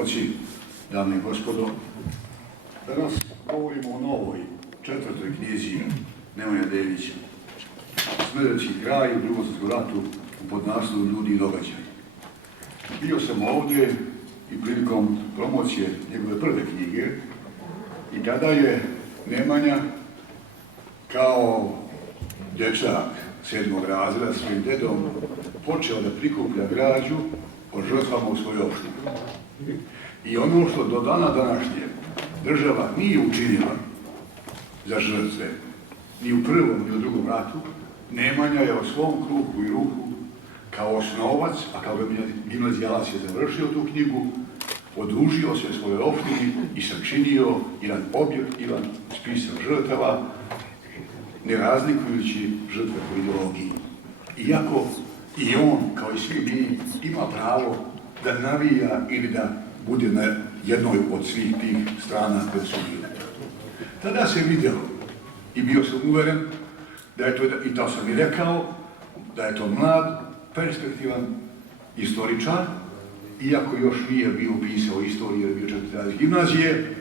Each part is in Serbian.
svedoci, dame i gospodo, danas govorimo o novoj, 4. knjizi Nemanje Devića, Smederevski kraj u Drugom svjetskom ratu u podnaslovu Ljudi i događaji. Bio sam ovdje i prilikom promocije njegove prve knjige i tada je Nemanja kao dječak 7. razreda svojim dedom počeo da prikuplja građu o žrtvama u svojoj opštini. I ono što do dana današnje država nije učinila za žrtve, ni u prvom, ni u drugom ratu, Nemanja je o svom kruhu i ruhu kao osnovac, a kao gimnazijalac je završio tu knjigu, odužio se svojoj opštini i sačinio jedan objektivan spisak žrtava, ne razlikujući žrtve po ideologiji. Iako i on, kao i svi mi, ima pravo da navija ili da bude na jednoj od svih tih strana koje su bile. Tada se vidjelo i bio sam uveren da je to, i to sam i rekao, da je to mlad, perspektivan istoričar, iako još nije bio pisao istoriju jer je bio 4. gimnazije,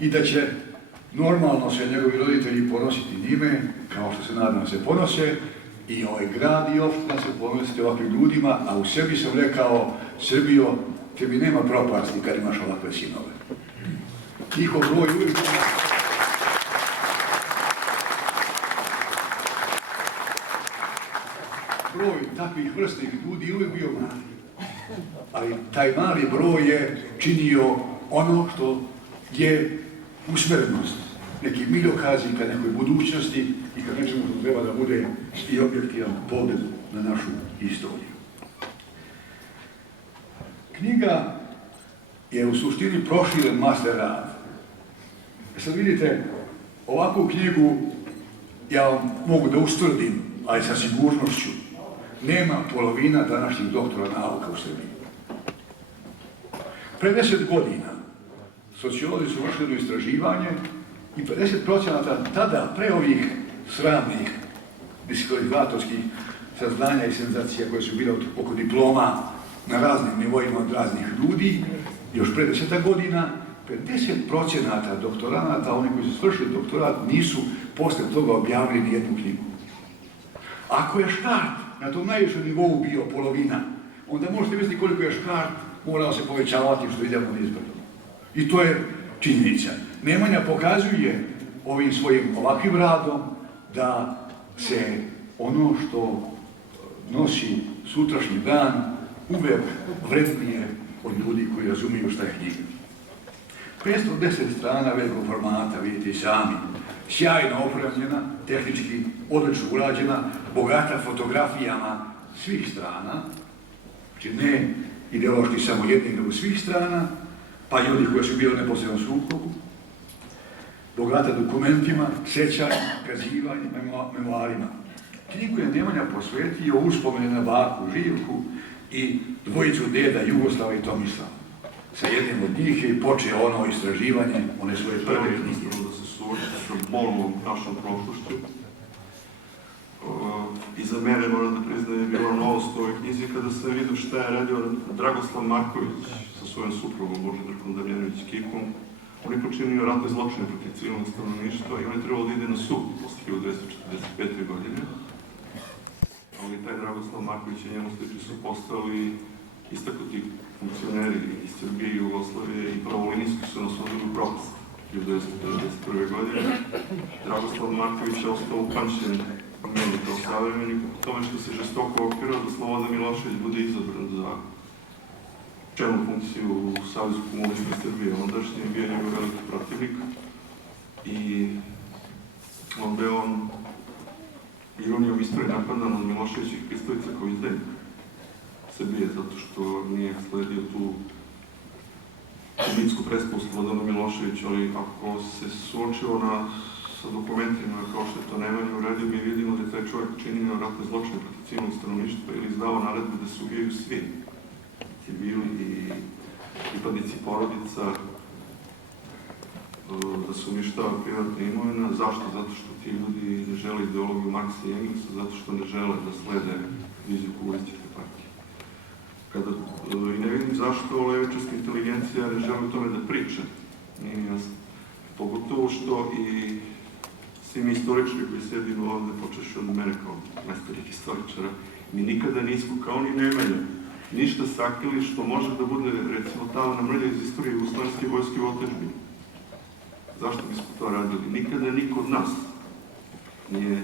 i da će normalno se njegovi roditelji ponositi njime, kao što se nadam se ponose, i ovaj grad i opština se ponositi ovakvim ljudima, a u sebi sam rekao, Srbijo, tebi nema propasti kad imaš ovakve sinove. Njihov broj uvijek... Broj takvih vrstnih ljudi uvijek bio mali. Ali taj mali broj je činio ono što je usmerenost, neki miljokazi ka nekoj budućnosti i ka nečemu što treba da bude i objektivan pogled na našu istoriju. Knjiga je u suštini proširen master rad. Sad vidite, ovakvu knjigu ja vam mogu da ustvrdim, ali sa sigurnošću, nema polovina današnjih doktora nauka u Srbiji. Pre 10 godina sociolozi su vršili jedno istraživanje i 50% tada, pre ovih sramnih diskvalifikatorskih saznanja i senzacija koje su bile oko diploma na raznim nivoima od raznih ljudi, još pre 10 godina, 50% doktoranata, oni koji su svršili doktorat, nisu posle toga objavili ni jednu knjigu. Ako je štart na tom najvišem nivou bio polovina, onda možete misliti koliko je štart morao se povećavati što idemo nizbrdo. I to je činjenica. Nemanja pokazuje ovim svojim ovakvim radom da se ono što nosi sutrašnji dan uvek vrednije od ljudi koji razumiju šta je knjiga. 510 strana velikog formata, vidite i sami, sjajno opremljena, tehnički odlično urađena, bogata fotografijama svih strana, znači ne ideološki samo jednih, nego svih strana, pa i onih koje su bile u neposrednom sukobu, bogata dokumentima, sećanjima, kazivanjima, memoarima. Knjigu je Nemanja posvetio uspomene na baku Živku i dvojicu deda Jugoslava i Tomislava. Sa jednim od njih je počeo ono istraživanje, one svoje prve knjige. Da se suočiti sa bolnom našom prošlošću. I za mene, moram da priznajem, je bilo novost u ovoj knjizi kada sam vidio šta je radio Dragoslav Marković sa svojom suprugom Božidarkom Damjanović-Kipom. On je počinio ratne zločine protiv civilnog stanovništva i on je trebalo da ide na sud posle 1945. godine. Ali taj Dragoslav Marković i njemu sliči su postali istaknuti funkcioneri iz Srbije i Jugoslavije i pravolinijski su nas odbili propast 1991. godine. Dragoslav Marković je ostao upamćen meni kao savremenik po tome što se žestoko okvirao da Slobodan Milošević bude izabran za čelnu funkciju u Savezu komunista Srbije. Ondašnji je bio njegov veliki protivnik i onda je on ironijom istorije napadan od Miloševićih pistovica kao izdajnik Srbije, zato što nije sledio tu mitsku prespu Slobodanu Miloševiću, ali ako se suočio sa dokumentima kao što je to Nemanja uradio, mi vidimo da je taj čovjek činio ratne zločine protiv civilnog stanovništva ili izdavao naredbe da se ubijaju svi, civili i pripadnici porodica, da se uništava privatna imovina. Zašto? Zato što ti ljudi ne žele ideologiju Marksa i Engelsa, zato što ne žele da slede viziju komunističke partije. I ne vidim zašto levičarska inteligencija ne želi o tome da priča. Nije mi jasno. Pogotovo što i svi mi istoričari koji sedimo ovde, počeš od mene kao najstarijih istoričara, mi nikada nismo, kao ni Nemanja, ništa sakrili što može da bude, recimo, tamna mrlja iz istorije Jugoslovenske vojske u otadžbini. Zašto bismo to radili? Nikada niko od nas nije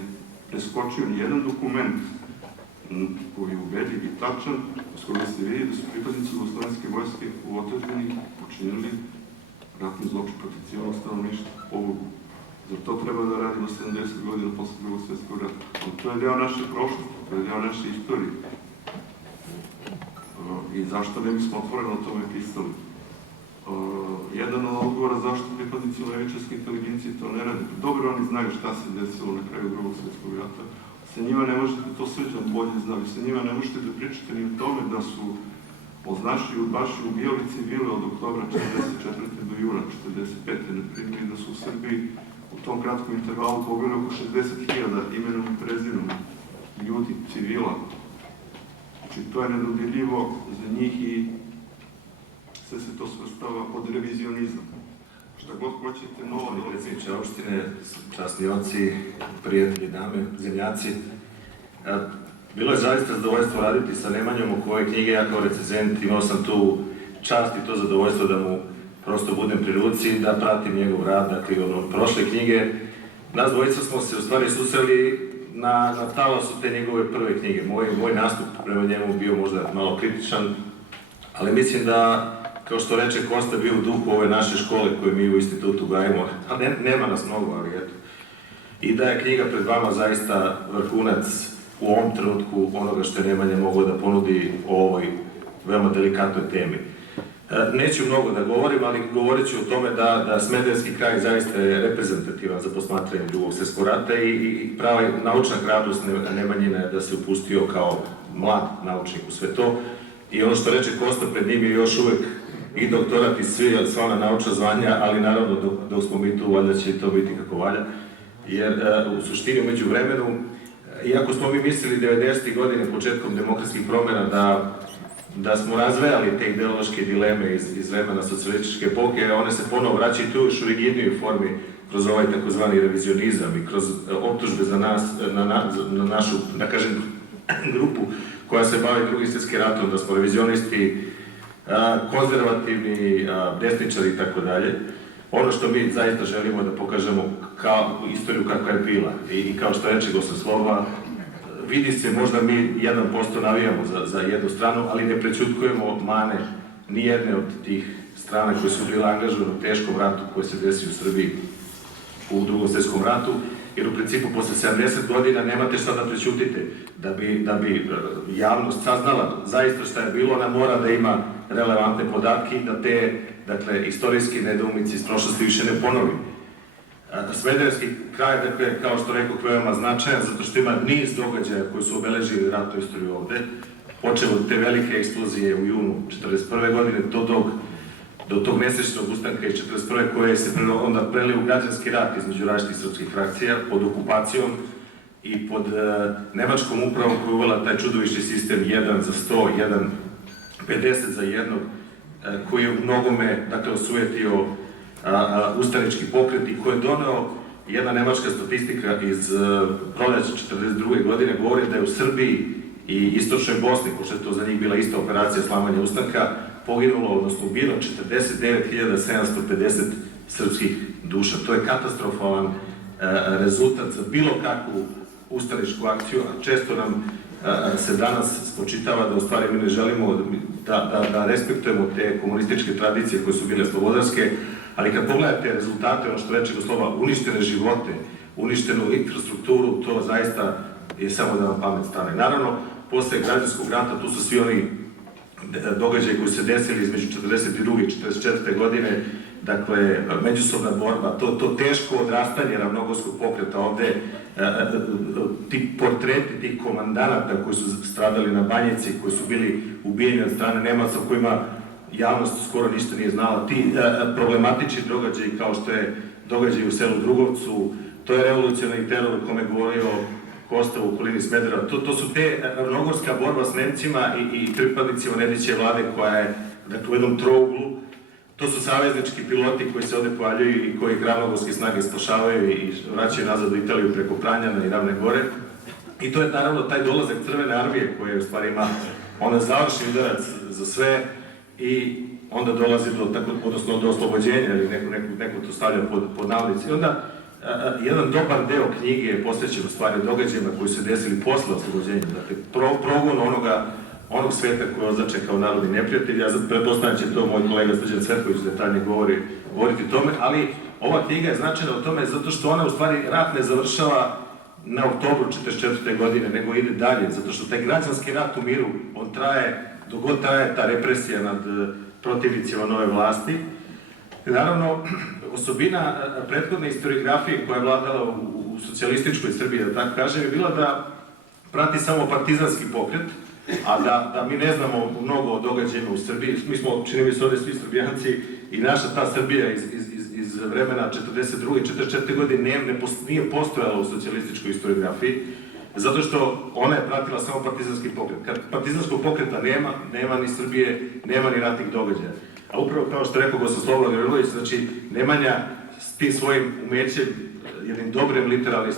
preskočio ni jedan dokument koji je ubedljiv i tačan, s kojim se vidi da su pripadnici Jugoslovenske vojske u otadžbini počinili ratni zločin protiv civilnog stanovništva. Zar to treba da radimo 70 godina posle Drugog svjetskog rata? To je deo naše prošlosti, to je deo naše istorije. I zašto ne bismo otvoreno o tome pisali? Jedan od odgovora zašto pripadnici levičarske inteligencije to ne rade. Dobro, oni znaju šta se desilo na kraju Drugog svjetskog rata. Sa njima ne možete, to Srđan bolje znali, sa njima ne možete da pričate ni o tome da su oznaši i udbaši ubijali civile od oktobra 1944. do juna 1945. Na primjer, da su u Srbiji u tom kratkom intervalu pobili oko 60.000 imenom i prezimenom ljudi, civila. Znači, to je nedodirljivo za njih i sve se to svrstava pod revizionizam. Šta god hoćete, novo... Predsjedniče opštine, časni oci, prijatelji, dame, zemljaci, bilo je zaista zadovoljstvo raditi sa Nemanjom oko ove knjige. Ja kao recenzent imao sam tu čast i to zadovoljstvo da mu prosto budem pri ruci, da pratim njegov rad, dakle od prošle knjige. Nas dvojica smo se u stvari susreli na talasu te njegove prve knjige. Moj nastup prema njemu bio možda malo kritičan, ali mislim da, kao što reče Kosta, bio u duhu ove naše škole koje mi u institutu gajimo, a nema nas mnogo, ali eto. I da je knjiga pred vama zaista vrhunac u ovom trenutku onoga što je Nemanja mogao da ponudi o ovoj veoma delikatnoj temi. Neću mnogo da govorim, ali govorit ću o tome da Smederevski kraj zaista je reprezentativan za posmatranje Drugog svjetskog rata i prava naučna hrabrost Nemanjina je da se upustio kao mlad naučnik u sve to. I ono što reče Kosta, pred njim je još uvek i doktorat i sva ona naučna zvanja, ali naravno dok smo mi tu, valjda će to biti kako valja. Jer u suštini u međuvremenu, iako smo mi mislili 90. godine, početkom demokratskih promjena, da smo razvejali te ideološke dileme iz vremena socijalističke epohe, one se ponovo vraćaju tu još u rigidnijoj formi kroz ovaj takozvani revizionizam i kroz optužbe za nas, na našu, da kažem, grupu koja se bavi Drugim svjetskim ratom, da smo revizionisti, konzervativni, desničari i tako dalje. Ono što mi zaista želimo da pokažemo kao istoriju kakva je bila i kao što reče Gosposlova, vidi se, možda mi 1% navijamo za jednu stranu, ali ne prećutkujemo mane ni jedne od tih strana koje su bile angažovane u teškom ratu koji se desio u Srbiji u Drugom svjetskom ratu, jer u principu posle 70 godina nemate šta da prećutite. Da bi javnost saznala zaista šta je bilo, ona mora da ima relevantne podatke i da te, dakle, istorijske nedoumice iz prošlosti više ne ponovi. Smederevski kraj, dakle, kao što rekao, veoma značajan, zato što ima niz događaja koji su obeležili ratnu istoriju ovde, počeo od te velike eksplozije u junu 1941. godine do tog mesečnog ustanka iz 1941. koje se onda prelio u građanski rat između različitih srpskih frakcija pod okupacijom i pod nemačkom upravom koja je uvela taj čudovišni sistem 1 za 100, 1,50 za jednog, koji je u mnogome, dakle, osujetio ustanički pokret i koji je doneo jedna nemačka statistika iz proljeća 1942. godine, govori da je u Srbiji i istočnoj Bosni, pošto je to za njih bila ista operacija slamanja ustanka, poginulo, odnosno ubijeno 49.750 srpskih duša. To je katastrofalan rezultat za bilo kakvu ustaničku akciju, a često nam se danas spočitava da u stvari mi ne želimo da respektujemo te komunističke tradicije koje su bile slobodarske, ali kad pogledate rezultate, ono što reče Goslova, uništene živote, uništenu infrastrukturu, to zaista je samo da vam pamet stane. Naravno, posle građanskog rata, tu su svi oni događaji koji se desili između 1942. i 1944. godine, dakle, međusobna borba, to teško odrastanje ravnogorskog pokreta ovde, ti portreti tih komandanata koji su stradali na Banjici, koji su bili ubijeni od strane Nemaca, o kojima javnost skoro ništa nije znala, ti problematični događaji kao što je događaj u selu Drugovcu, to je revolucionarni teror o kome je govorio Kosta u okolini Smedereva. To su te ravnogorska borba s Nemcima i pripadnicima Nedićeve vlade koja je dakle, u jednom trouglu. To su saveznički piloti koji se ovde pojavljaju i koji ravnogorske snage spašavaju i vraćaju nazad u Italiju preko Pranjana i Ravne Gore. I to je naravno taj dolazak Crvene armije koja u stvari ima ona završni udarac za sve i onda dolazi do oslobođenja ili neko to stavlja pod navodnici. I onda jedan dobar deo knjige je posvećen u stvari događajima koji su se desili posle oslobođenja. Dakle, progon onog sveta koji je označen kao narodni neprijatelj. Ja pretpostavljam će to moj kolega Srđan Cvetković detaljnije govoriti o tome, ali ova knjiga je značajna o tome zato što ona u stvari rat ne završava na oktobru 1944. godine, nego ide dalje, zato što taj građanski rat u miru, on traje, dok god traje ta represija nad protivnicima nove vlasti. I naravno, osobina prethodne historiografije koja je vladala u socijalističkoj Srbiji, da tako kažem, je bila da prati samo partizanski pokret, a da mi ne znamo mnogo o događajima u Srbiji. Mi smo, čini mi se ovde svi Srbijanci, i naša ta Srbija iz vremena 42. i 44. godine nije postojala u socijalističkoj historiografiji, zato što ona je pratila samo partizanski pokret. Kad partizanskog pokreta nema ni Srbije, nema ni ratnih događaja. A upravo kao što rekao gospodin Slobodan Jovanović, znači Nemanja s tim svojim umećem, jednim dobrim literarnim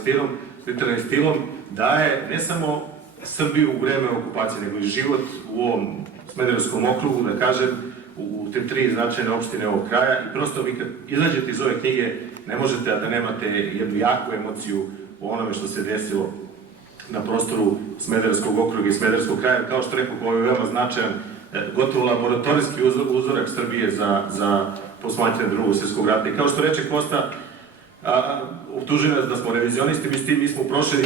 stilom, daje ne samo Srbiju u vreme okupacije, nego i život u ovom Smederevskom okrugu, da kažem, u te tri značajne opštine ovog kraja. I prosto vi kad izađete iz ove knjige, ne možete da nemate jednu jaku emociju o onome što se desilo na prostoru Smederevskog okruga i Smederevskog kraja. Kao što rekao, ovo je veoma značajan, gotovo laboratorijski uzorak Srbije za posmatranje Drugog svjetskog rata. I kao što reče Kosta, optužuje nas da smo revizionisti, mi smo prošli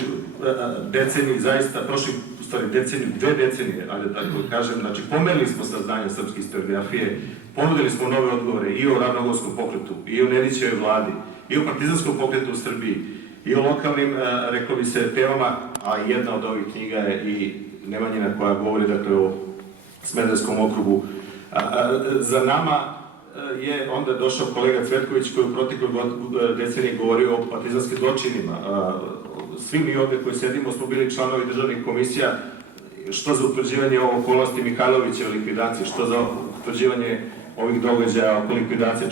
deceniji, zaista, prošli u stvari deceniju, 2 decenije, ali tako kažem, znači pomerili smo saznanje srpske historiografije, ponudili smo nove odgovore i o ravnogorskom pokretu, i o Nedićevoj vladi, i o partizanskom pokretu u Srbiji, i o lokalnim, reklo bi se, temama, a jedna od ovih knjiga je i Nemanjina koja govori, dakle, o Smederevskom okrugu. Za nama je onda došao kolega Cvetković koji u protekloj deceniji govorio o partizanskim zločinima. Svi mi ovde koji sedimo smo bili članovi državnih komisija, što za utvrđivanje okolnosti Mihajlovićeve likvidacije, što za utvrđivanje ovih događaja oko likvidacije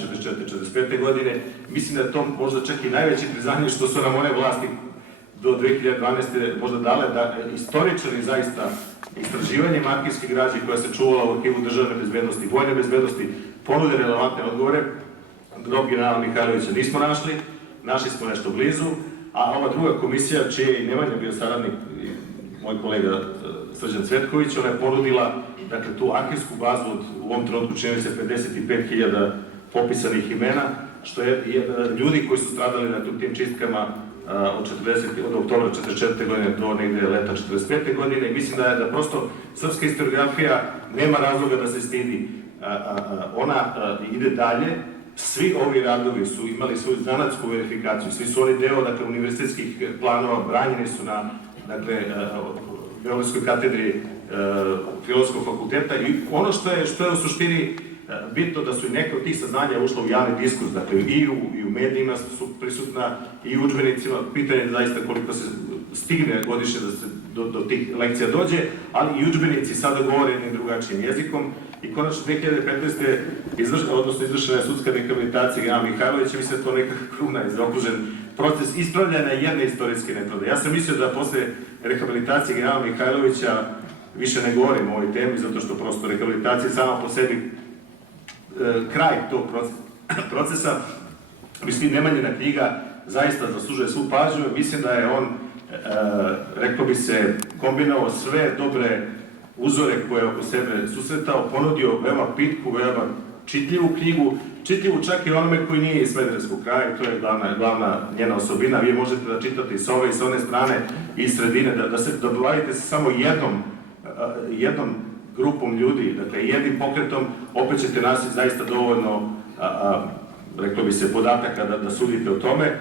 44-45. godine. Mislim da je to možda čak i najveće priznanje što su nam one vlasti do 2012. možda dale da istoričari zaista istraživanje markijske građe koja se čuvala u arhivu državne bezbednosti, vojne bezbednosti, ponude relevantne odgovore. Grob generala Mihajlovića nismo našli smo nešto blizu, a ova druga komisija, čije je i Nemanja bio saradnik, moj kolega Srđan Cvetković, ona je ponudila dakle, tu arhivsku bazu od, u ovom trenutku čini se 55.000 popisanih imena, što je ljudi koji su stradali na tim čistkama od oktobra 44. godine do negde leta 45. godine. I mislim da prosto srpska historiografija nema razloga da se stidi. Ona ide dalje. Svi ovi radovi su imali svoju zanatsku verifikaciju, svi su oni deo dakle, univerzitetskih planova, branjeni su na Beogradskoj katedri Filozofskog fakulteta i ono što je u suštini bitno da su i neke od tih saznanja ušla u javni diskurs, dakle i u medijima su prisutna i u udžbenicima, pitanje je zaista koliko se stigne godišnje da se do tih lekcija dođe, ali i udžbenici sada govore jednim drugačijim jezikom i konačno 2015. izvršena je sudska rehabilitacija generala Mihajlovića, mislim da to neka kruna je zaokružen proces ispravljanja jedne istorijske nepravde. Ja sam mislio da posle rehabilitacije generala Mihajlovića više ne govorim o ovoj temi, zato što prosto rehabilitacija sama po sebi kraj tog procesa. Mislim, Nemanjina knjiga zaista zaslužuje svu pažnju. Mislim da je on, reklo bi se, kombinovao sve dobre uzore koje oko sebe susretao, ponudio veoma pitku, veoma čitljivu knjigu, čitljivu čak i onome koji nije iz Smederevskog kraja i to je glavna njena osobina. Vi možete da čitate i s ove i s one strane i iz sredine, da bavite se samo jednom grupom ljudi, dakle jednim pokretom, opet ćete nasiti zaista dovoljno, reklo bi se, podataka da sudite o tome.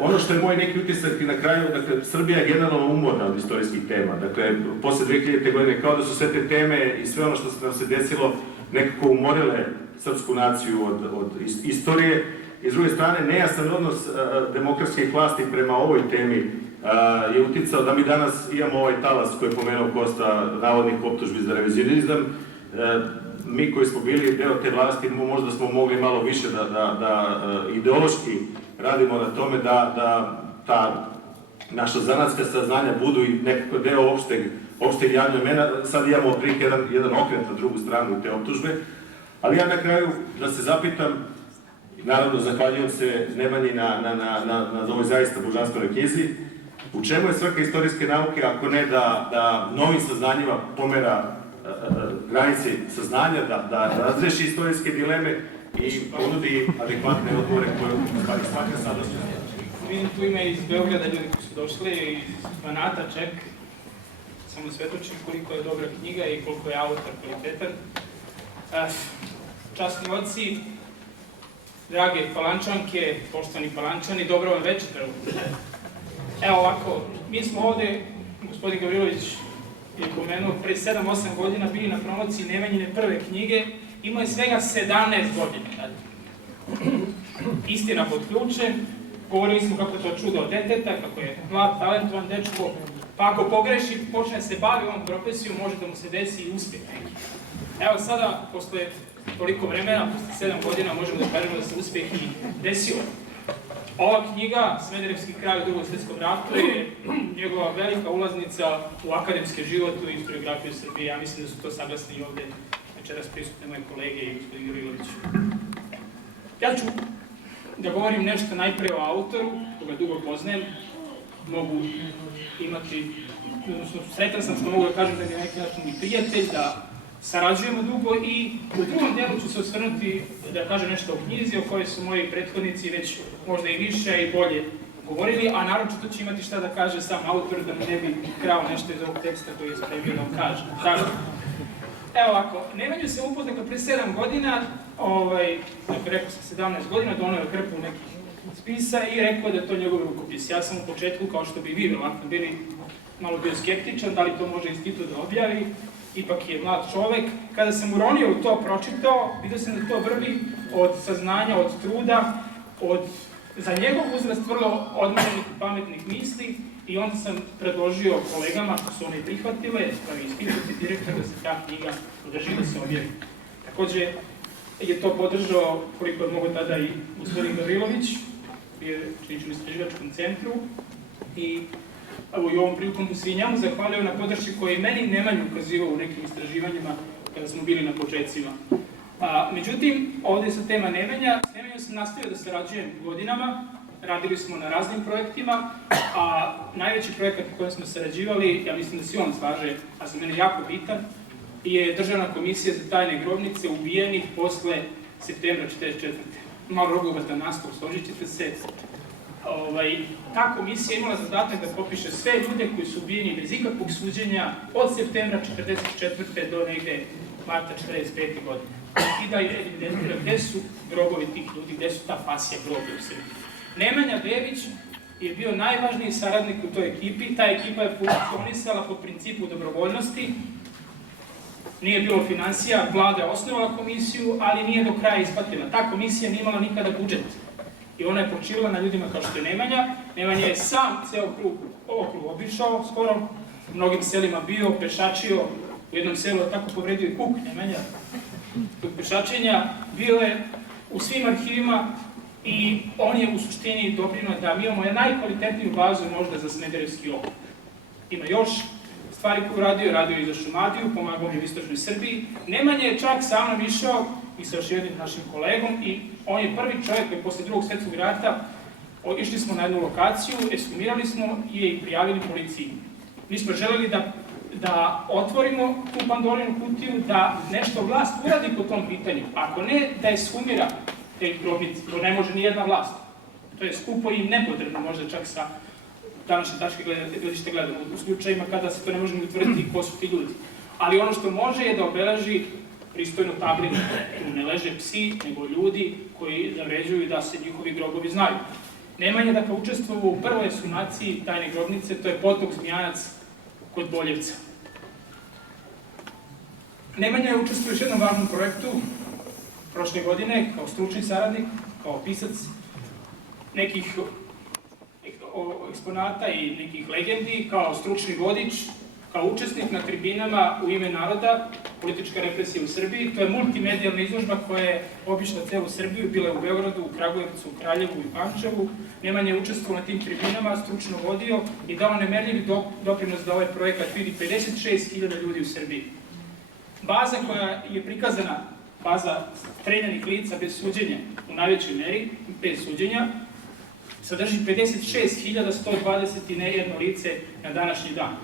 Ono što je moj neki utisak i na kraju, dakle, Srbija je generalno umorna od istorijskih tema. Dakle, posle 2000. godine, kao da su sve te teme i sve ono što nam se desilo nekako umorile srpsku naciju od istorije. I s druge strane, nejasan odnos demokratskih vlasti prema ovoj temi je uticao da mi danas imamo ovaj talas koji je pomenuo Kosta, navodnih optužbi za revizionizam. Mi koji smo bili deo te vlasti, možda smo mogli malo više da ideološki radimo na tome da ta naša zanatska saznanja budu i nekako deo opšteg javnog mena. Sad imamo otprilike jedan okret na drugu stranu te optužbe, ali ja na kraju da se zapitam, naravno zahvaljujem se Nemanji na ovoj zaista božanstvenoj knjizi, u čemu je svrha istorijske nauke ako ne da novim saznanjima pomera granice saznanja, da razreši istorijske dileme i ponudi adekvatne odgovore koje u stvari svaka sadašnjost. Vidim tu ima iz Beograda ljudi koji su došli, iz Banata, Ček, samo svetočim koliko je dobra knjiga i koliko je autor kvalitetan. Časni oci, drage Palančanke, poštovani Palančani, dobro vam večer prvo. Evo ovako, mi smo ovde, gospodin Gavrilović je pomenuo, pre 7-8 godina bili na promociji Nemanjine prve knjige, imao je svega 17 godina. Istina pod ključem, govorili smo kako je to čudo od deteta, kako je mlad, talentovan dečko, pa ako pogreši, počne se bavi ovom profesijom, može da mu se desi i uspeh neki. Evo sada, posle toliko vremena, posle 7 godina, možemo da kažemo da se uspeh i desio. Ova knjiga, Smederevski kraj u Drugom svetskom ratu, je njegova velika ulaznica u akademski život u historiografiju Srbije. Ja mislim da su to saglasni i ovde večeras prisutne moje kolege i gospodin Gavrilović. Ja ću da govorim nešto najpre o autoru, koga dugo poznajem, mogu imati, odnosno sretan sam što mogu da kažem da je neki način i prijatelj, da sarađujemo dugo i u drugom delu ću se osvrnuti da kažem nešto o knjizi o kojoj su moji prethodnici već možda i više i bolje govorili, a naročito će imati šta da kaže sam autor da mi ne bi krao nešto iz ovog teksta koji je spremio da vam kaže. Tako. Evo ovako, Nemanju sam upoznao pre 7 godina, rekao sam 17 godina, donao je hrpu nekih spisa i rekao da je to njegov rukopis. Ja sam u početku, kao što bi vi verovatno bili, malo bio skeptičan, da li to može institut da objavi, ipak je mlad čovek. Kada sam uronio u to, pročitao, vidio sam da to vrvi od saznanja, od truda, od, za njegov uzrast, vrlo odmerenih i pametnih misli, i onda sam predložio kolegama, što su one prihvatile, pravi institut i direktor, da se ta knjiga podrži, da se objavi. Takođe je to podržao, koliko je mogo tada, i gospodin Gavrilović, je činić u istraživačkom centru, i i ovom prilikom mu se i njemu zahvalio na podršci koje i meni Nemanju ukazivao u nekim istraživanjima kada smo bili na početcima. Međutim, ovde je sa tema Nemanja. S Nemanjom sam nastavio da sarađujem godinama, radili smo na raznim projektima, a najveći projekat u kojem smo sarađivali, ja mislim da se on slaže, a za mene jako bitan, je Državna komisija za tajne grobnice ubijenih posle septembra 1944. Malo roguvatan naslov, složit ćete se. Ta komisija imala zadatak da popiše sve ljude koji su ubijeni bez ikakvog suđenja od septembra 1944. do negde marta 1945. godine. I da evidentira gde su grobovi tih ljudi, gde su ta pasija groblja u Srbiji. Nemanja Bević je bio najvažniji saradnik u toj ekipi. Ta ekipa je funkcionisala po principu dobrovoljnosti. Nije bilo finansija, vlada je osnovala komisiju, ali nije do kraja isplatila. Ta komisija nije imala nikada budžet. I ona je počivila na ljudima kao što je Nemanja. Nemanja je sam ceo okrug obišao, skoro u mnogim selima bio, pešačio, u jednom selu je tako povredio i kuk Nemanja. Tog pešačenja bio je u svim arhivima i on je u suštini doprinao da mi imamo najkvalitetniju bazu možda za Smederevski okrug. Ima još stvari koje radio i za Šumadiju, pomagao mi u istočnoj Srbiji. Nemanja je čak sa mnom išao i sa još jednim našim kolegom i on je prvi čovjek koji posle Drugog svjetskog rata išli smo na jednu lokaciju, ekshumirali smo i prijavili policiji. Mi smo želeli da otvorimo tu Pandorinu kutiju, da nešto vlast uradi po tom pitanju. Ako ne, da je shumira te grobnice, to ne može ni jedna vlast. To je skupo i nepotrebno, možda čak sa današnje tačke gledište gledamo, u slučajima kada se to ne može ni utvrditi ko su ti ljudi. Ali ono što može je da obeleži pristojnu tablinu. Tu ne leže psi, nego ljudi koji zavređuju da se njihovi grobovi znaju. Nemanja dakle učestvovao u prvoj ekshumaciji tajne grobnice, to je potok Zmijanac kod Boljevca. Nemanja je učestvovao u još jednom važnom projektu prošle godine kao stručni saradnik, kao pisac nekih eksponata i nekih legendi, kao stručni vodič, kao učesnik na tribinama u ime naroda, politička represija u Srbiji. To je multimedijalna izložba koja je obišla celu Srbiju, bila je u Beogradu, u Kragujevcu, u Kraljevu i Pančevu. Nemanja je učestvovao na tim tribinama, stručno vodio i dao nemerljivi doprinos da ovaj projekat vidi 56.000 ljudi u Srbiji. Baza koja je prikazana, baza streljanih lica bez suđenja, u najvećoj meri, bez suđenja, sadrži 56.121 lice na današnji dan.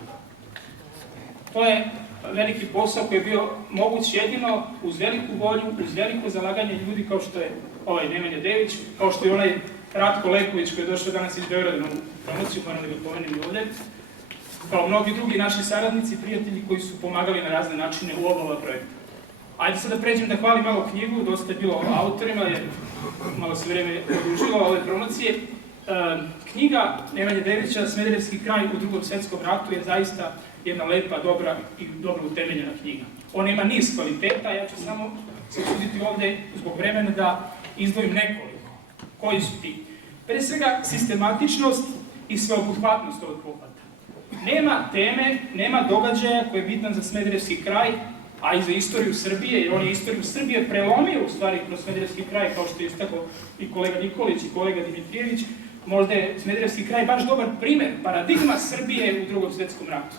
To je veliki posao koji je bio moguć jedino uz veliku volju, uz veliko zalaganje ljudi kao što je ovaj Nemanja Dević, kao što je onaj Ratko Leković koji je došao danas iz Beograda na promociju, moram da ga pomenem i ovde, kao mnogi drugi naši saradnici i prijatelji koji su pomagali na razne načine u oba ova projekta. Ajde sad da pređem da hvalim malo knjigu, dosta je bilo o autorima, jer malo se vreme odužilo ove promocije. Knjiga Nemanje Devića, Smederevski kraj u Drugom svetskom ratu, je zaista jedna lepa, dobra i dobro utemeljena knjiga. Ona ima niz kvaliteta, ja ću samo se usuditi ovde zbog vremena da izdvojim nekoliko. Koji su ti? Pre svega, sistematičnost i sveobuhvatnost ovog pohvata. Nema teme, nema događaja koji je bitan za Smederevski kraj, a i za istoriju Srbije, jer on je istoriju Srbije prelomio u stvari kroz Smederevski kraj, kao što je istakao i kolega Nikolić i kolega Dimitrijević. Možda je Smederevski kraj baš dobar primer, paradigma Srbije u Drugom svetskom ratu.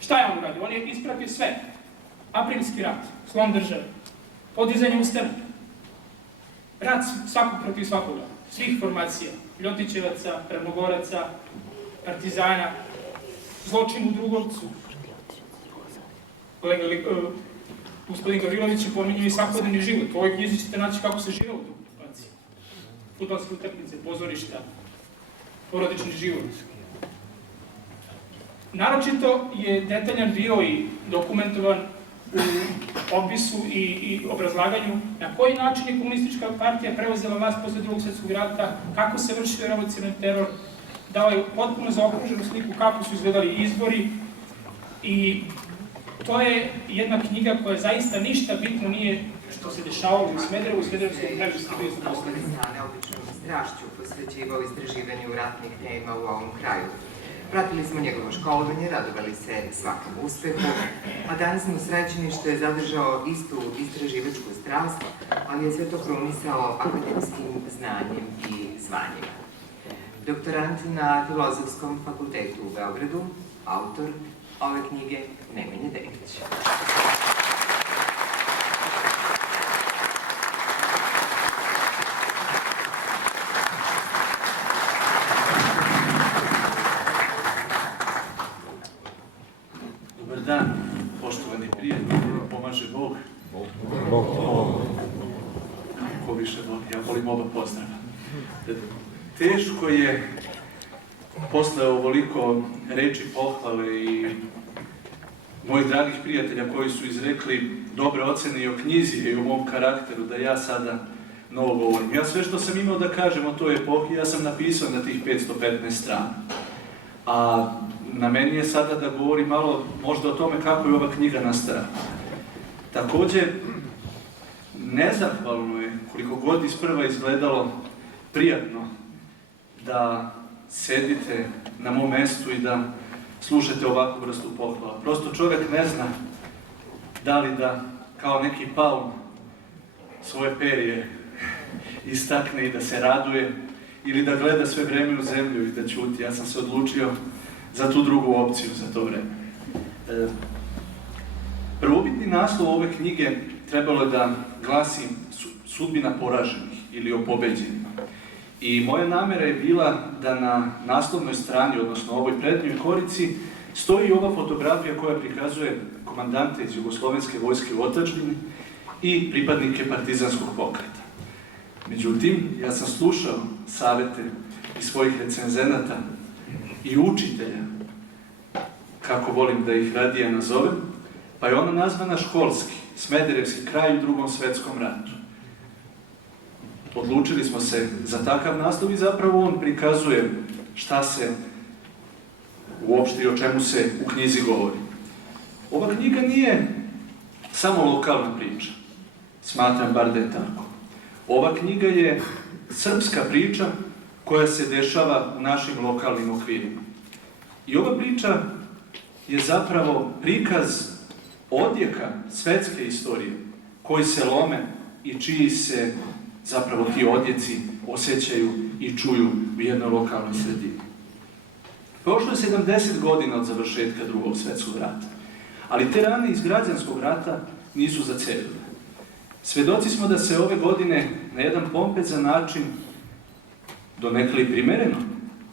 Šta je on uradio? On je ispratio sve. Aprilski rat, slom države, podizanje ustana, rat svakog protiv svakoga, svih formacija, Ljotićevaca, Ravnogoraca, partizana, zločin u Drugovcu. Gospodin Gavrilović je pominjao i svakodnevni život. U ovoj knjizi ćete naći kako se žive u Drugovcu. Fudbalske utakmice, pozorišta, porodični život. Naročito je detaljan bio i dokumentovan u opisu i obrazlaganju na koji način je komunistička partija preuzela vlast posle Drugog svjetskog rata, kako se vršio revolucionarni teror, dao je potpuno zaokruženu sliku kako su izgledali izbori i to je jedna knjiga koja zaista ništa bitno nije što se dešavalo u Smederevu, u Smederevskom kraju Srbije za posljednje. Neobičnom strašću posvećivao istraživanju ratnih tema u ovom kraju. Pratili smo njegovo školovanje, radovali se svakom uspehu, a danas smo srećni što je zadržao istu istraživačku strast, ali je sve to krunisao akademskim znanjem i zvanjima. Doktorant na Filozofskom fakultetu u Beogradu, autor ove knjige Nemanja Dević. Dobar dan, poštovani prijatelji, pomaže Bog. Ko više Bog, ja volim oba pozdrava. Teško je posle ovoliko reči pohvale i mojih dragih prijatelja koji su izrekli dobre ocene i o knjizi i o mom karakteru, da ja sada novo govorim. Ja sve što sam imao da kažem o toj epohi, ja sam napisao na tih 515 strana. A na meni je sada da govorim malo možda o tome kako je ova knjiga nastala. Takođe, nezahvalno je, koliko god isprva izgledalo prijatno, da sedite na mom mestu i da slušate ovakvu vrstu pohvala. Prosto čovjek ne zna da li da, kao neki paun, svoje perje istakne i da se raduje, ili da gleda sve vreme u zemlju i da ćuti. Ja sam se odlučio za tu drugu opciju za to vreme. Prvobitni naslov ove knjige trebalo je da glasi Sudbina poraženih ili o pobeđenima. I moja namera je bila da na naslovnoj strani, odnosno ovoj prednjoj korici, stoji ova fotografija koja prikazuje komandante iz Jugoslovenske vojske u otadžbini i pripadnike partizanskog pokreta. Međutim, ja sam slušao savete i svojih recenzenata i učitelja, kako volim da ih radije nazovem, pa je ona nazvana školski, Smederevski kraj u Drugom svetskom ratu. Odlučili smo se za takav naslov i zapravo on prikazuje šta se uopšte i o čemu se u knjizi govori. Ova knjiga nije samo lokalna priča, smatram bar da je tako. Ova knjiga je srpska priča koja se dešava u našim lokalnim okvirima. I ova priča je zapravo prikaz odjeka svetske istorije koji se lome i čiji se zapravo ti odjeci osjećaju i čuju u jednoj lokalnoj sredini. Prošlo je 70 godina od završetka Drugog svjetskog rata, ali te rane iz građanskog rata nisu zacelile. Svedoci smo da se ove godine na jedan pompezan način, donekle i primereno,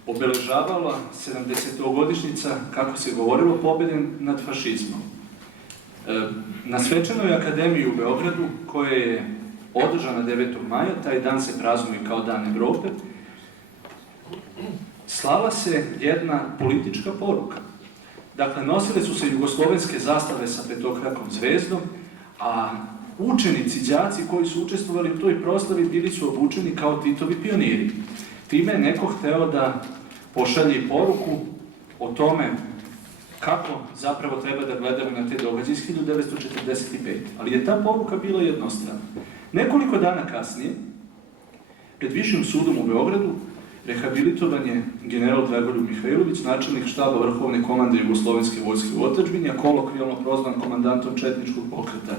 obeležavala 70-godišnjica, kako se govorilo, pobjede nad fašizmom. Na Svečanoj akademiji u Beogradu, koja je održana 9. maja, taj dan se praznuje kao Dan Evrope, slala se jedna politička poruka. Dakle, nosile su se jugoslovenske zastave sa petokrakom zvezdom, a učenici, đaci koji su učestvovali u toj proslavi bili su obučeni kao Titovi pioniri. Time je neko hteo da pošalje poruku o tome kako zapravo treba da gledamo na te događaje iz 1945. Ali je ta poruka bila jednostrana. Nekoliko dana kasnije, pred Višim sudom u Beogradu, rehabilitovan je general Dragoljub Mihajlović, načelnik štaba Vrhovne komande Jugoslovenske vojske u otadžbini, a kolokvijalno prozvan komandantom četničkog pokreta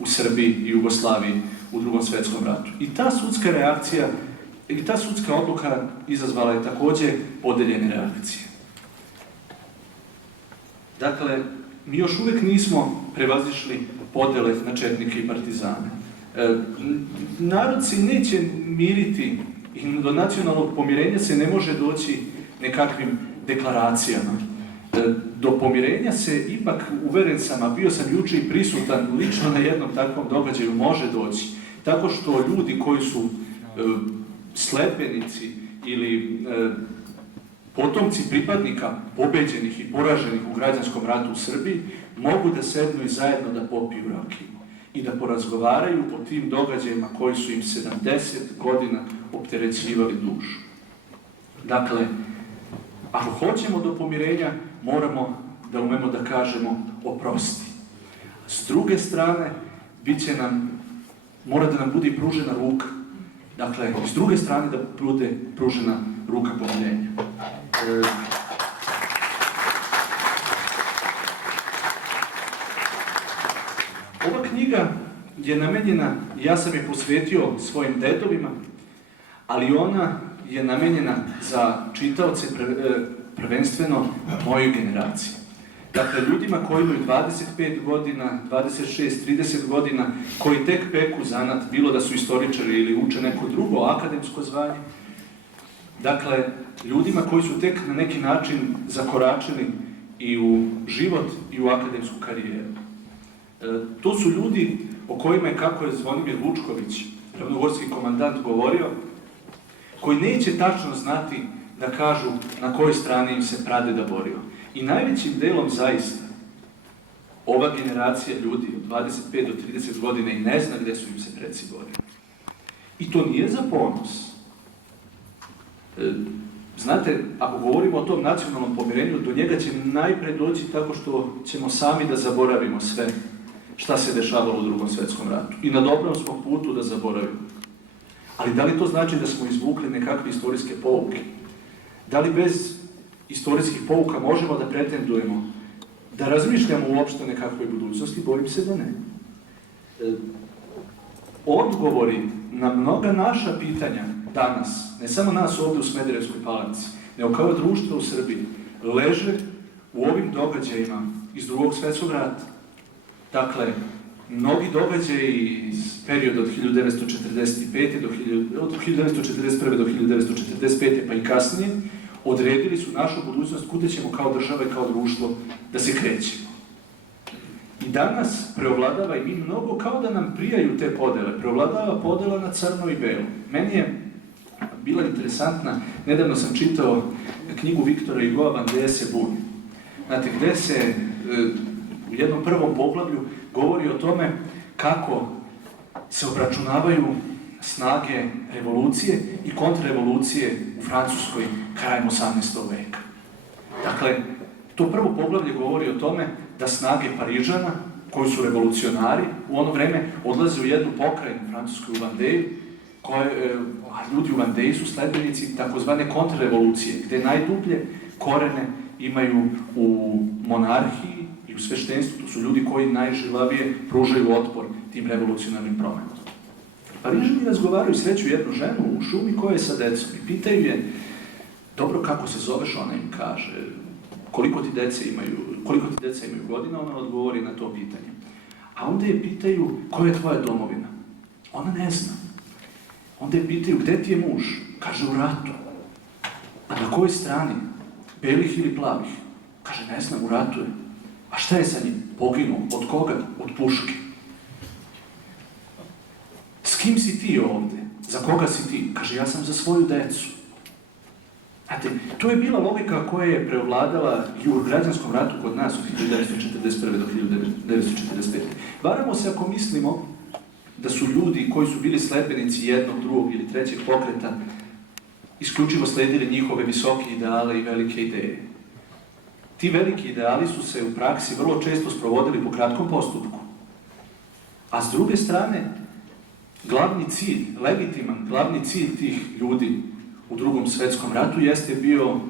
u Srbiji i Jugoslaviji u Drugom svjetskom ratu. I ta sudska reakcija, i ta sudska odluka izazvala je takođe podeljene reakcije. Dakle, mi još uvek nismo prevazišli podele na četnike i partizane. Narod se neće miriti i do nacionalnog pomirenja se ne može doći nekakvim deklaracijama. Do pomirenja se ipak, uveren sam, a bio sam juče i prisutan lično na jednom takvom događaju, može doći. Tako što ljudi koji su sledbenici ili potomci pripadnika pobeđenih i poraženih u građanskom ratu u Srbiji mogu da sednu i zajedno da popiju rakiju i da porazgovaraju o tim događajima koji su im 70 godina opterećivali dušu. Dakle, ako hoćemo do pomirenja, moramo da umemo da kažemo oprosti. S druge strane, mora da nam bude i pružena ruka. Dakle, s druge strane da bude pružena ruka pomirenja. Ova knjiga je namenjena, ja sam je posvetio svojim dedovima, ali ona je namenjena za čitaoce prvenstveno mojoj generaciji. Dakle, ljudima koji imaju 25 godina, 26, 30 godina, koji tek peku zanat, bilo da su istoričari ili uče neko drugo akademsko zvanje. Dakle, ljudima koji su tek na neki način zakoračili i u život i u akademsku karijeru. To su ljudi o kojima je, kako je Zvonimir Vučković, ravnogorski komandant, govorio, koji neće tačno znati da kažu na kojoj strani im se pradeda borio. I najvećim delom zaista ova generacija ljudi od 25 do 30 godina i ne zna gde su im se preci borili. I to nije za ponos. Znate, ako govorimo o tom nacionalnom pomirenju, do njega će najpre doći tako što ćemo sami da zaboravimo sve šta se dešavalo u Drugom svjetskom ratu. I na dobrom smo putu da zaboravimo. Ali da li to znači da smo izvukli nekakve istorijske pouke? Da li bez istorijskih pouka možemo da pretendujemo da razmišljamo uopšte o nekakvoj budućnosti? Bojim se da ne. Odgovori na mnoga naša pitanja danas, ne samo nas ovdje u Smederevskoj Palanci, nego kao društvo u Srbiji, leže u ovim događajima iz Drugog svjetskog rata. Dakle, mnogi događaji iz perioda od 1941. do 1945. pa i kasnije, odredili su našu budućnost kuda ćemo kao država i kao društvo da se krećemo. I danas preovladava i mi mnogo kao da nam prijaju te podele. Preovladava podela na crno i belo. Meni je bila interesantna, nedavno sam čitao knjigu Viktora Hugoa Van Gdje se buni. Znate, gde se u jednom prvom poglavlju govori o tome kako se obračunavaju snage revolucije i kontrrevolucije u Francuskoj krajem 18. veka. Dakle, to prvo poglavlje govori o tome da snage Parižana, koji su revolucionari, u ono vreme odlaze u jednu pokrajinu Francusku u Vandeju a ljudi u Vandeji su sledbenici takozvane kontrrevolucije, gde najdublje korene imaju u monarhiji i u sveštenstvu. To su ljudi koji najžilavije pružaju otpor tim revolucionarnim promenama. Parižani razgovaraju, sreću jednu ženu u šumi koja je sa decom i pitaju je, dobro, kako se zoveš? Ona im kaže, koliko ti deca imaju godina? Ona odgovori na to pitanje. A onda je pitaju, koja je tvoja domovina? Ona ne zna. Onda je pitaju, gde ti je muž? Kaže, u ratu. A na kojoj strani? Belih ili plavih? Kaže, ne znam, u ratu je. A šta je sa njim? Poginuo. Od koga? Od puške. S kim si ti ovde? Za koga si ti? Kaže, ja sam za svoju decu. Znate, to je bila logika koja je preovladala i u građanskom ratu kod nas od 1941. do 1945. Varamo se ako mislimo da su ljudi koji su bili sledbenici jednog, drugog ili trećeg pokreta isključivo sledili njihove visoke ideale i velike ideje. Ti veliki ideali su se u praksi vrlo često sprovodili po kratkom postupku. A s druge strane, glavni cilj tih ljudi u Drugom svetskom ratu jeste bio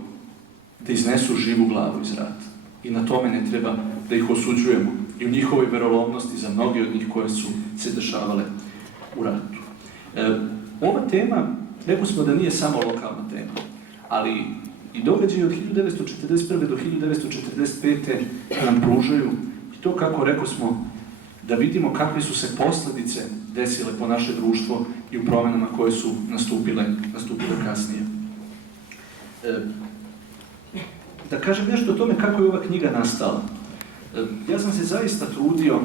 da iznesu živu glavu iz rata. I na tome ne treba da ih osuđujemo. I u njihovoj verolovnosti za mnoge od njih koje su se dešavale u ratu. Ova tema, rekao smo da nije samo lokalna tema, ali i događaje od 1941. do 1945. nam pružaju i to, kako rekao smo, da vidimo kakve su se posledice desile po naše društvo i u promenama koje su nastupile kasnije. Da kažem nešto o tome kako je ova knjiga nastala. Ja sam se zaista trudio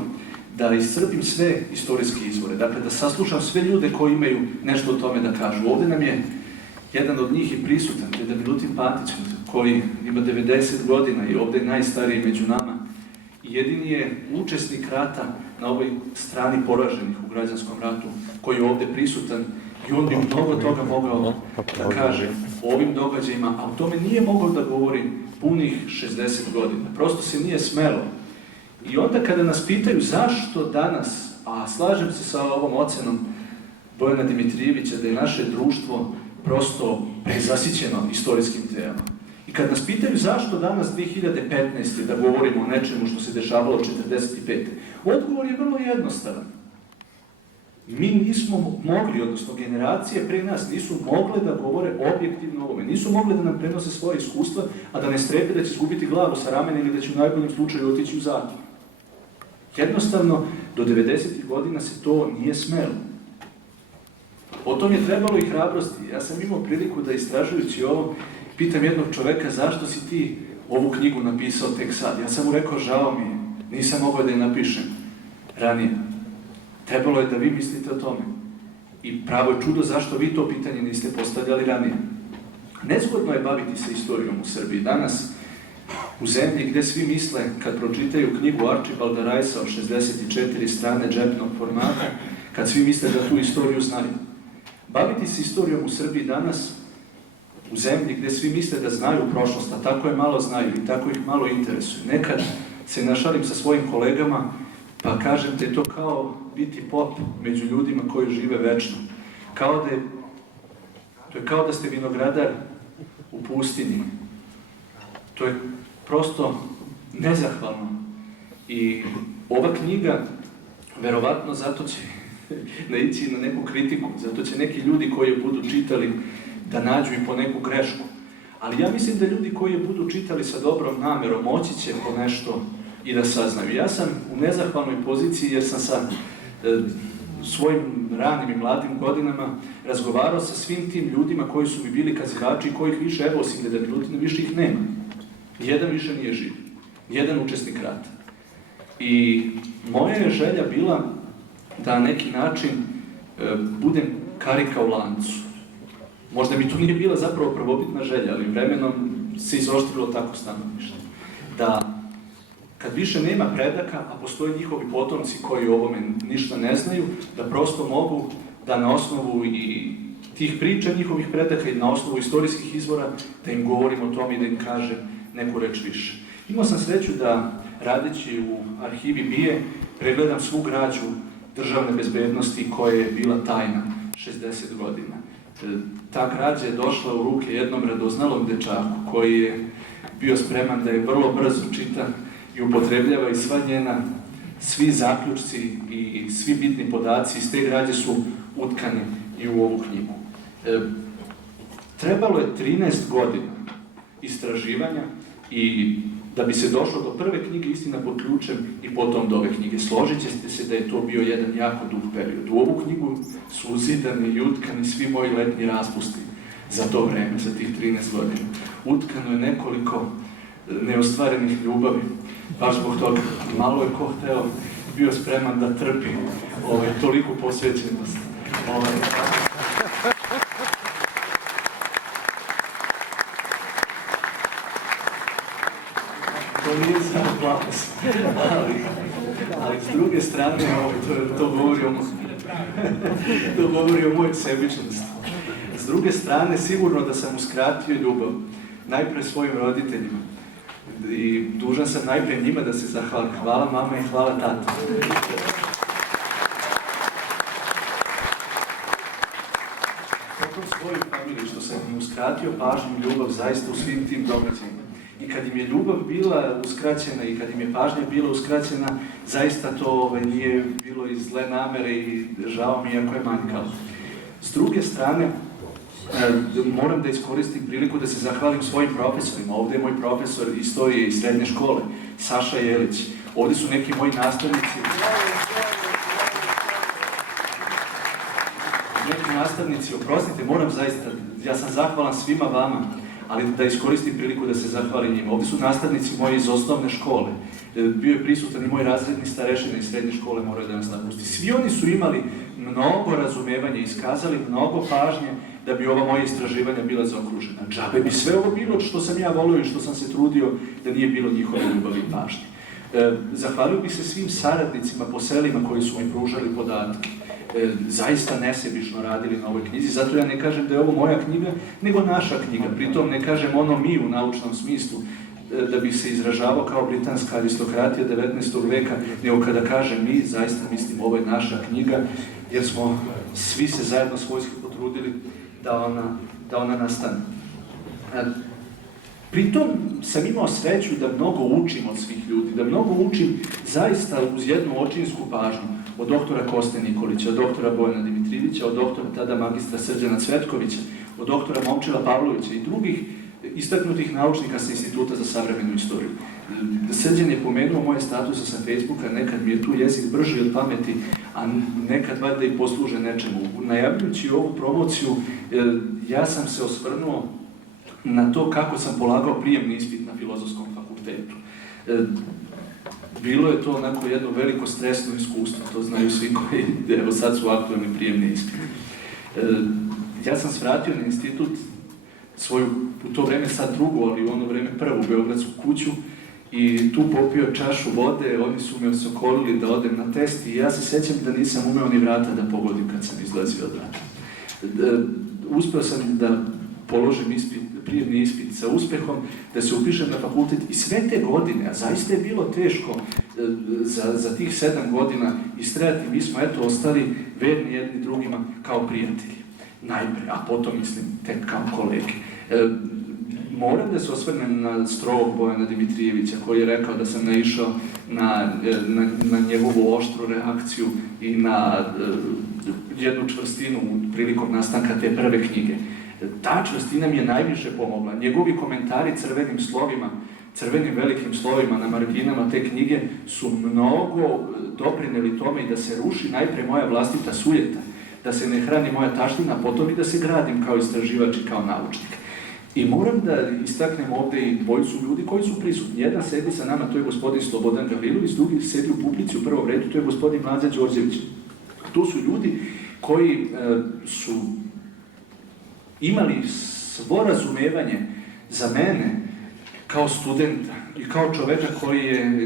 da iscrpim sve istorijske izvore, dakle da saslušam sve ljude koji imaju nešto o tome da kažu. Ovde nam je jedan od njih i prisutan, Deda Milutin Pantić, koji ima 90 godina i ovde je najstariji među nama. Jedini je učesnik rata na ovoj strani poraženih u građanskom ratu, koji je ovde prisutan i on bi mnogo toga mogao da kaže o ovim događajima, a o tome nije mogao da govori punih 60 godina. Prosto se nije smelo. I onda kada nas pitaju zašto danas, a slažem se sa ovom ocenom Bojana Dimitrijevića da je naše društvo prosto prezasićeno istorijskim temama. I kad nas pitaju zašto danas 2015. da govorimo o nečemu što se dešavalo 45. Odgovor je vrlo jednostavan. Mi nismo mogli, odnosno generacije pre nas nisu mogle da govore objektivno o ovome. Nisu mogle da nam prenose svoje iskustva, a da ne strepe da će izgubiti glavu sa ramenem ili da će u najboljem slučaju otići u zatvor. Jednostavno, do 90. godina se to nije smelo. O tom je trebalo i hrabrosti. Ja sam imao priliku da istražujući ovo, pitam jednog čoveka zašto si ti ovu knjigu napisao tek sad. Ja sam mu rekao, žao mi je, nisam mogao da je napišem ranije. Trebalo je da vi mislite o tome. I pravo je čudo zašto vi to pitanje niste postavljali ranije. Nezgodno je baviti se istorijom u Srbiji. Danas, u zemlji gde svi misle, kad pročitaju knjigu Arčibalda Rajsa od 64 strane džepnog formata, kad svi misle da tu istoriju znaju. Baviti se istorijom u Srbiji danas, u zemlji gde svi misle da znaju prošlost, a tako je malo znaju i tako ih malo interesuje. Nekad se našalim sa svojim kolegama, pa kažem da je to kao biti pop među ljudima koji žive večno. To je kao da ste vinogradar u pustinji. To je prosto nezahvalno. I ova knjiga, verovatno zato će naići na neku kritiku, zato će neki ljudi koji je budu čitali da nađu i po neku grešku. Ali ja mislim da ljudi koji je budu čitali sa dobrom namerom moći će po nešto i da saznaju. Ja sam u nezahvalnoj poziciji jer sam sa svojim ranim i mladim godinama razgovarao sa svim tim ljudima koji su mi bili kazivači i kojih više, evo osim Deda Milutina, više ih nema. Jedan više nije živ. Jedan učesnik rata. I moja je želja bila da na neki način budem karika u lancu. Možda mi to nije bila zapravo prvobitna želja, ali vremenom se izoštrilo tako stanovište. Da kad više nema predaka, a postoje njihovi potomci koji o ovome ništa ne znaju, da prosto mogu da na osnovu i tih priča njihovih predaka i na osnovu istorijskih izvora da im govorim o tome i da im kažem neku reč više. Imao sam sreću da, radeći u arhivi BIA, pregledam svu građu državne bezbednosti koja je bila tajna 60 godina. Ta građa je došla u ruke jednom radoznalom dečaku koji je bio spreman da je vrlo brzo čita i upotrebljava i svi zaključci i svi bitni podaci iz te građe su utkani i u ovu knjigu. Trebalo je 13 godina istraživanja i da bi se došlo do prve knjige Istina pod ključem i potom do ove knjige. Složit ćete se da je to bio jedan jako dug period. U ovu knjigu su uzidani i utkani svi moji letnji raspusti za to vreme, za tih 13 godina. Utkano je nekoliko neostvarenih ljubavi, baš zbog toga. Malo je ko hteo bio spreman da trpi toliku posvećenost. To nije samo aplauz, ali s druge strane to govori o mojoj sebičnosti. S druge strane, sigurno da sam uskratio ljubav, najpre svojim roditeljima. I dužan sam najpre njima da se zahvalim. Hvala mama i hvala tata. Potom svojoj familiji, što sam im uskratio pažnju i ljubav zaista u svim tim događajima. I kad im je ljubav bila uskraćena i kad im je pažnja bila uskraćena, zaista to nije bilo iz zle namere i žao mi ako je manjkalo. S druge strane, moram da iskoristim priliku da se zahvalim svojim profesorima. Ovdje je moj profesor istorije iz srednje škole, Saša Jelić. Ovdje su neki moji nastavnici. Oprostite, moram zaista, ja sam zahvalan svima vama, ali da iskoristim priliku da se zahvalim njima. Ovdje su nastavnici moji iz osnovne škole. Bio je prisutan i moj razredni starešina iz srednje škole, moraju da nas napusti. Svi oni su imali mnogo razumevanja, iskazali mnogo pažnje da bi ova moja istraživanja bila zaokružena. Džabe bi sve ovo bilo što sam ja volio i što sam se trudio da nije bilo njihove ljubavi i pažnje. Zahvalio bih se svim saradnicima po selima koji su mi pružali podatke. Zaista nesebično radili na ovoj knjizi, zato ja ne kažem da je ovo moja knjiga, nego naša knjiga. Pritom ne kažem ono mi u naučnom smislu, da bih se izražavao kao britanska aristokratija 19. veka, nego kada kažem mi, zaista mislim ovo je naša knjiga, jer smo svi se zajedno svojski potrudili da ona nastane. Pritom sam imao sreću da mnogo učim od svih ljudi, da mnogo učim zaista uz jednu očinsku pažnju od doktora Koste Nikolića, od doktora Bojana Dimitrijevića, od doktora tada magistra Srđana Cvetkovića, od doktora Momčila Pavlovića i drugih istaknutih naučnika sa Instituta za savremenu istoriju. Srđan je pomenuo moje statuse sa Facebooka, nekad mi je tu jezik brži od pameti, a nekad valjda i posluže nečemu. Najavljujući ovu promociju, ja sam se osvrnuo na to kako sam polagao prijemni ispit na Filozofskom fakultetu. Bilo je to onako jedno veliko stresno iskustvo, to znaju svi koji, evo sad su aktualni prijemni ispit. Ja sam svratio na institut svoju, u to vreme sad drugu, ali u ono vreme prvu beogradsku kuću i tu popio čašu vode, oni su me osokolili da odem na test i ja se sjećam da nisam umeo ni vrata da pogodim kad sam izlazio od vrata. Uspeo sam da položim prijemni ispit sa uspehom, da se upišem na fakultet i sve te godine, a zaista je bilo teško za tih 7 godina istrajati, mi smo ostali verni jedni drugima kao prijatelji. Najpre, a potom mislim tek kao kolege. Moram da se osvrnem na strogog Bojana Dimitrijevića koji je rekao da sam naišao na njegovu oštru reakciju i na jednu čvrstinu prilikom nastanka te prve knjige. Ta čvrstina mi je najviše pomogla. Njegovi komentari crvenim velikim slovima na marginama te knjige su mnogo doprineli tome i da se ruši najpre moja vlastita sujeta, da se ne hrani moja taština, potom i da se gradim kao istraživač i kao naučnik. I moram da istaknem ovde i dvojicu ljudi koji su prisutni. Jedan sedi sa nama, to je gospodin Slobodan Gavrilović, drugi sedi u publici u prvom redu, to je gospodin Mlađa Đorđević. To su ljudi koji su imali svo razumevanje za mene kao studenta i kao čoveka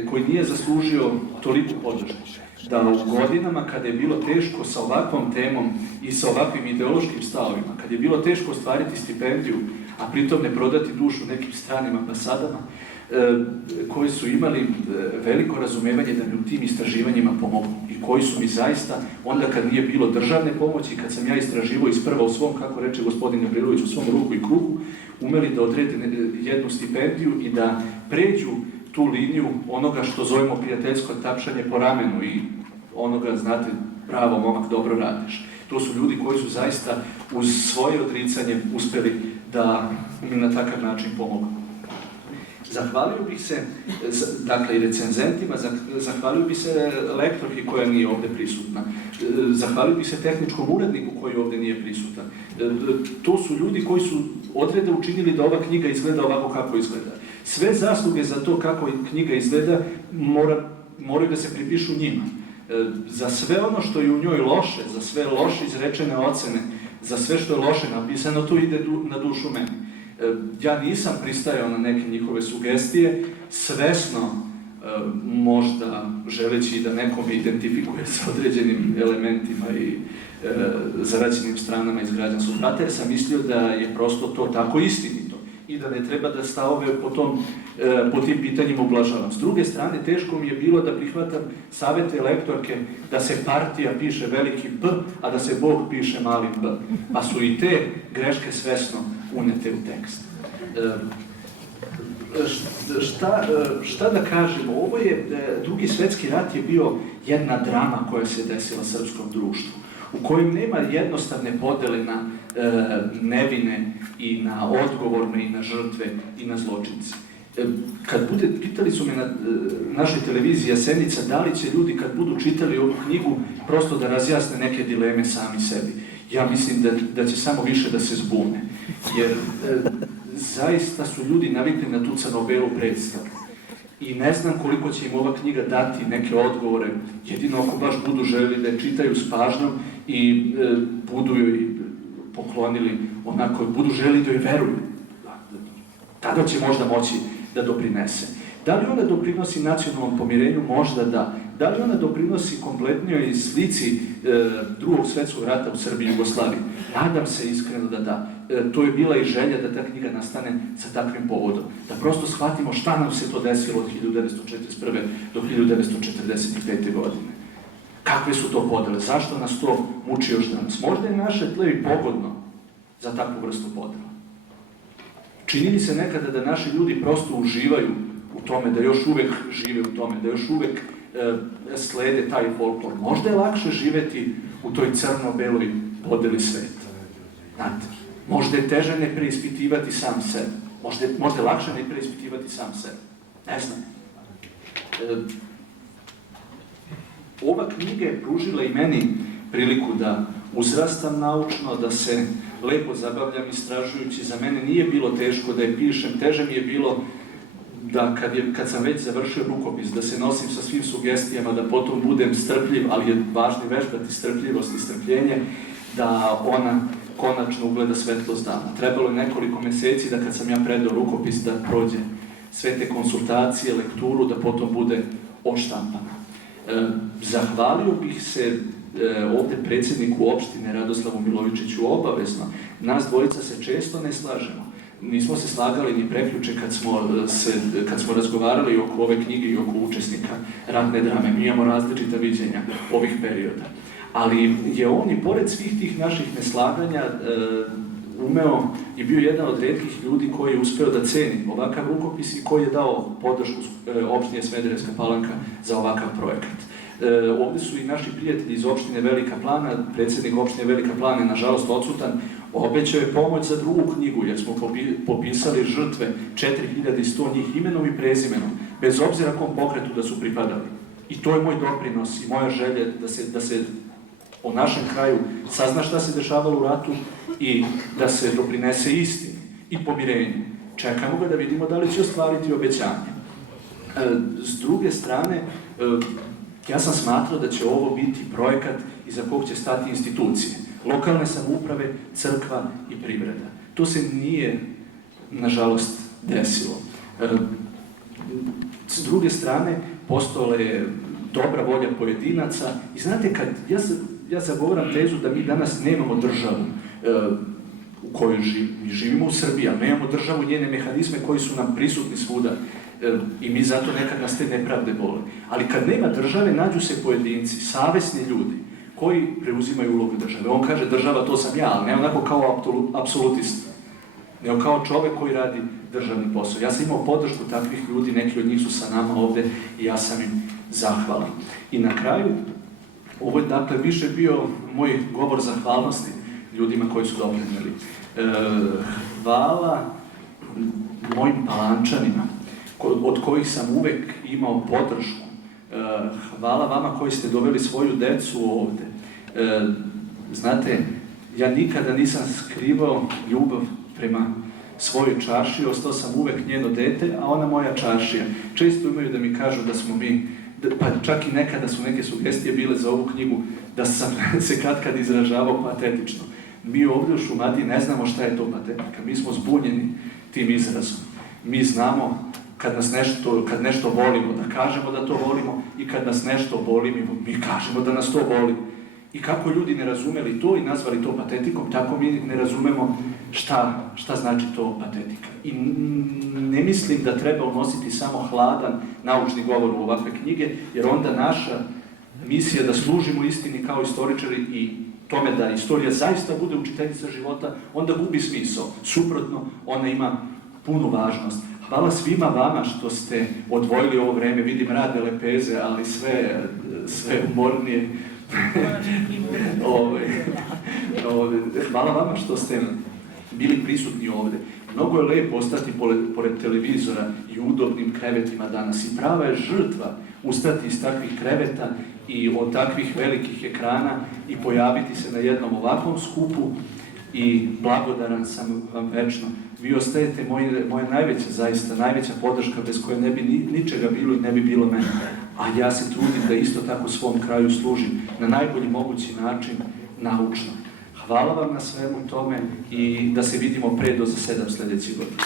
koji nije zaslužio toliko podršku. Da u godinama kada je bilo teško sa ovakvom temom i sa ovakvim ideološkim stavovima, kad je bilo teško ostvariti stipendiju, a pritom ne prodati dušu nekim stranim ambasadama, koji su imali veliko razumevanje da mi u tim istraživanjima pomogu i koji su mi zaista, onda kad nije bilo državne pomoći, kad sam ja istraživao isprva u svom, kako reče gospodin Gabrilović, u svom ruku i kruhu, umeli da odrede jednu stipendiju i da pređu tu liniju onoga što zovemo prijateljsko tapšanje po ramenu i onoga, znate, bravo, momak, dobro radiš. To su ljudi koji su zaista uz svoje odricanje uspeli da mi na takav način pomogu. Zahvalio bih se, dakle, i recenzentima, zahvalio bih se lektorki koja nije ovdje prisutna, zahvalio bih se tehničkom uredniku koji ovdje nije prisutan. To su ljudi koji su odrede učinili da ova knjiga izgleda ovako kako izgleda. Sve zasluge za to kako knjiga izgleda moraju da se pripišu njima. Za sve ono što je u njoj loše, za sve loše izrečene ocene, za sve što je loše napisano, to ide na dušu meni. Ja nisam pristajao na neke njihove sugestije, svesno možda želeći da nekome identifikuje sa određenim elementima i zarađenim stranama iz građanskog rata, jer sam mislio da je prosto to tako istinito i da ne treba da stavove po tim pitanjima ublažavam. S druge strane, teško mi je bilo da prihvatam savete lektorke da se partija piše veliki B, a da se Bog piše mali B. Pa su i te greške svesno unete u tekst. Šta da kažemo? Ovo je, Drugi svjetski rat je bio jedna drama koja se desila srpskom društvu, u kojem nema jednostavne podele na nevine i na odgovorne i na žrtve i na zločince. Pitali su me na našoj televiziji Jasenica da li će ljudi kad budu čitali ovu knjigu prosto da razjasne neke dileme sami sebi. Ja mislim da će samo više da se zbune, jer zaista su ljudi navikli na tu crno-belu predstavu. I ne znam koliko će im ova knjiga dati neke odgovore, jedino ako baš budu želeli da je čitaju s pažnjom i budu joj poklonili onako, budu želeli da joj veruju. Tada će možda moći da doprinese. Da li ona doprinosi nacionalnom pomirenju? Možda da. Da li ona doprinosi kompletnijoj slici Drugog svjetskog rata u Srbiji i Jugoslaviji? Nadam se iskreno da da. To je bila i želja da ta knjiga nastane sa takvim povodom. Da prosto shvatimo šta nam se to desilo od 1941. do 1945. godine. Kakve su to podele? Zašto nas to muči još danas? Možda je naše tle i pogodno za takvu vrstu podela. Čini mi se nekada da naši ljudi prosto uživaju u tome, da još uvek žive u tome, da još uvek slede taj folklor. Možda je lakše živeti u toj crno-beloj podeli sveta. Znate, možda je teže ne preispitivati sam sebe. Možda je lakše ne preispitivati sam sebe. Ne znam. Ova knjiga je pružila i meni priliku da uzrastam naučno, da se lepo zabavljam istražujući. Za mene nije bilo teško da je pišem, teže mi je bilo da kad sam već završio rukopis, da se nosim sa svim sugestijama, da potom budem strpljiv, ali je važno vežbati strpljivost i strpljenje, da ona konačno ugleda svetlost dana. Trebalo je nekoliko meseci da kad sam ja predao rukopis da prođe sve te konsultacije, lekturu, da potom bude odštampana. Zahvalio bih se ovdje predsjedniku opštine Radoslavu Milovičiću obavezno. Nas dvojica se često ne slažemo. Nismo se slagali ni prekjuče kad smo razgovarali oko ove knjige i oko učesnika ratne drame. Mi imamo različita viđenja ovih perioda. Ali je on i pored svih tih naših neslaganja umeo i bio jedan od retkih ljudi koji je uspeo da ceni ovakav rukopis i koji je dao podršku opštine Smederevska Palanka za ovakav projekat. Ovdje su i naši prijatelji iz opštine Velika Plana, predsjednik opštine Velika Plana je nažalost odsutan, obećao je pomoć za drugu knjigu jer smo popisali žrtve 4100 njih imenom i prezimenom, bez obzira kom pokretu da su pripadali. I to je moj doprinos i moja želja da se o našem kraju sazna šta se dešavalo u ratu i da se doprinese istini i pomirenju. Čekamo ga da vidimo da li će ostvariti obećanje. S druge strane, ja sam smatrao da će ovo biti projekat iza kog će stati institucije, lokalne samouprave, crkva i privreda. To se nije, nažalost, desilo. S druge strane, postojala je dobra volja pojedinaca i znate, ja zagovaram tezu da mi danas nemamo državu u kojoj živimo u Srbiji, ali nemamo državu, njene mehanizme koji su nam prisutni svuda. I mi zato nekad nas te nepravde bole. Ali kad nema države, nađu se pojedinci, savesni ljudi, koji preuzimaju ulogu države. On kaže, država to sam ja, ali ne onako kao apsolutist, nego kao čovek koji radi državni posao. Ja sam imao podršku takvih ljudi, neki od njih su sa nama ovde i ja sam im zahvalan. I na kraju, ovo je dakle više bio moj govor zahvalnosti ljudima koji su doprineli. Hvala mojim Palančanima, od kojih sam uvek imao podršku. Hvala vama koji ste doveli svoju decu ovde. Znate, ja nikada nisam skrivao ljubav prema svojoj čaršiji, ostao sam uvek njeno dete, a ona moja čaršija. Često imaju da mi kažu da smo mi, pa čak i nekada su neke sugestije bile za ovu knjigu, da sam se kad izražavao patetično. Mi ovdje u Šumadiji ne znamo šta je to patetika, mi smo zbunjeni tim izrazom. Mi znamo kad nešto volimo, da kažemo da to volimo, i kad nas nešto boli, mi kažemo da nas to boli. I kako ljudi ne razumeli to i nazvali to patetikom, tako mi ne razumemo šta znači to patetika. I ne mislim da treba unositi samo hladan naučni govor u ovakve knjige, jer onda naša misija da služimo istini kao istoričari i tome da istorija zaista bude učiteljica života, onda gubi smisao. Suprotno, ona ima punu važnost. Hvala svima vama što ste odvojili ovo vreme, vidim rade lepeze, ali sve umornije. Hvala vama što ste bili prisutni ovde. Mnogo je lepo ostati pored televizora i udobnim krevetima danas. I prava je žrtva ustati iz takvih kreveta i od takvih velikih ekrana i pojaviti se na jednom ovakvom skupu i blagodaran sam vam večno. Vi ostajete moja najveća, zaista najveća podrška bez koje ne bi ničega bilo i ne bi bilo mene. A ja se trudim da isto tako svom kraju služim na najbolji mogući način, naučno. Hvala vam na svemu tome i da se vidimo pre do za 7 sljedećih godina.